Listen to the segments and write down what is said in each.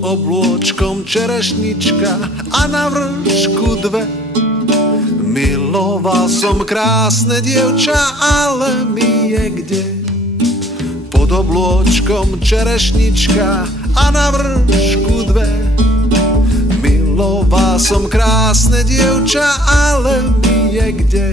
oblôčkom čerešnička a na vršku dve. Miloval som krásne dievča, ale mi je kde. Pod oblôčkom čerešnička a na vršku dve. Miloval som krásne dievča, ale mi je kde.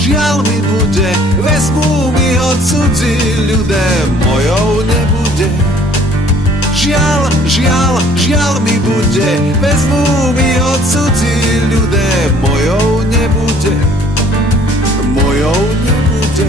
Žiaľ mi bude, vezmú mi ho cudzí ľudé, mojou nebude. Žiaľ mi bude, vezmú mi ho cudzí ľudé, mojou nebude, mojou nebude.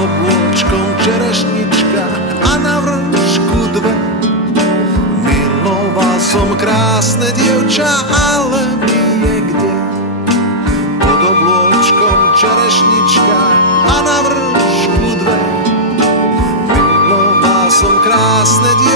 Oblôčkom čerešnička a na vršku dve. Miloval som krásne dievča, ale mi je kde. Pod oblôčkom čerešnička a na vršku dve. Miloval som krásne dievča,